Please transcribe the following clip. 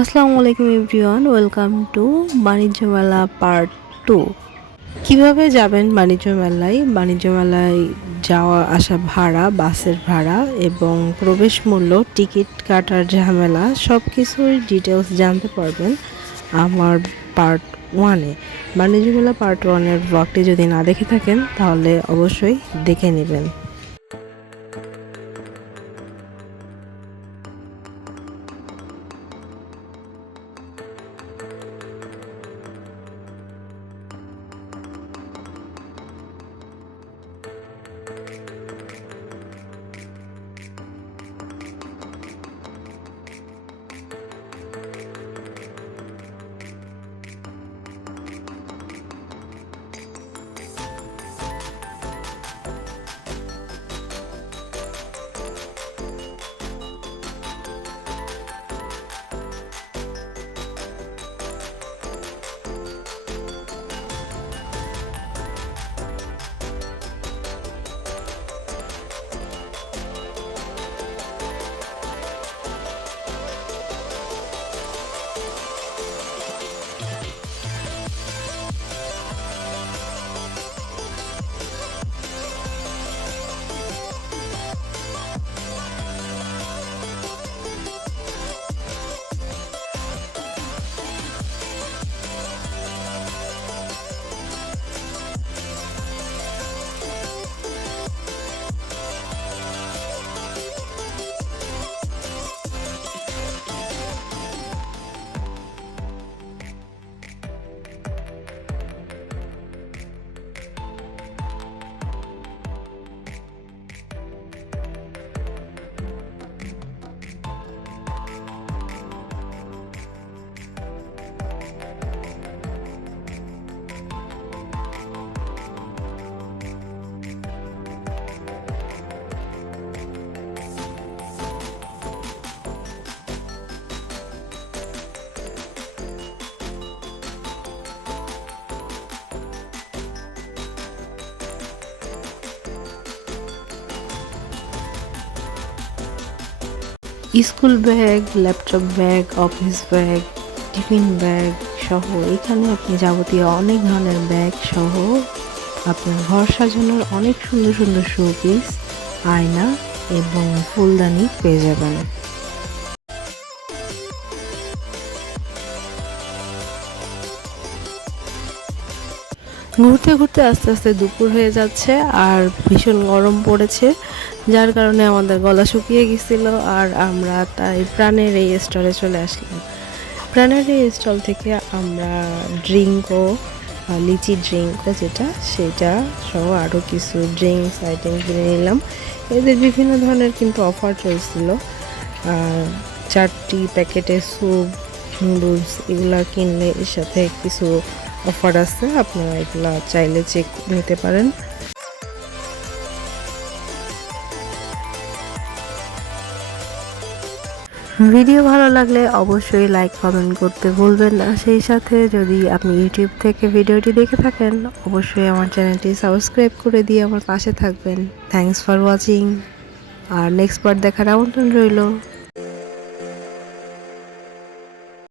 আসসালামু আলাইকুম everyone, welcome to বাণিজ্য মেলা পার্ট টু। কীভাবে যাবেন বাণিজ্য মেলায়? বাণিজ্য মেলায় যাওয়া, আসা ভাড়া, বাসের ভাড়া এবং প্রবেশ মূল্য, টিকিট কাটার ঝামেলা সব কিছুর ডিটেলস জানতে পারবেন আমার পার্ট ওয়ানে বাণিজ্য মেলা পার্ট ওয়ানের ব্লগটি যদি না দেখে থাকেন, তাহলে অবশ্যই দেখে নেবেন। School bag, laptop bag, office bag, tiffin bag সহ এখানে আপনি যাবতীয় অনেক ধরনের ব্যাগ সহ আপনার ঘর সাজানোর অনেক সুন্দর সুন্দর শোপিস আয়না এবং ফুলদানি পেয়ে যাবেন। ঘুরতে ঘুরতে আস্তে আস্তে দুপুর হয়ে যাচ্ছে আর ভীষণ গরম পড়েছে, যার কারণে আমাদের গলা শুকিয়ে গেছিল আর আমরা তাই প্রাণের এই স্টলে চলে আসলাম। প্রাণের এই স্টল থেকে আমরা ড্রিঙ্কও লিচি ড্রিঙ্কও যেটা, সেটা সহ আরও কিছু ড্রিঙ্কস, আইটেম কিনে নিলাম। এদের বিভিন্ন ধরনের কিন্তু অফার চলছিল। চারটি প্যাকেটের স্যুপ, নুডলস এগুলো কিনলে এর সাথে কিছু অফার আছে, আপনারা এগুলো চাইলে চেক নিতে পারেন। ভিডিও ভালো লাগলে অবশ্যই লাইক কমেন্ট করতে ভুলবেন না। সেই সাথে যদি আপনি ইউটিউব থেকে ভিডিওটি দেখে থাকেন, অবশ্যই আমার চ্যানেলটি সাবস্ক্রাইব করে দিয়ে আমার পাশে থাকবেন। থ্যাংকস ফর ওয়াচিং আর নেক্সট বার দেখার আমন্ত্রণ রইল।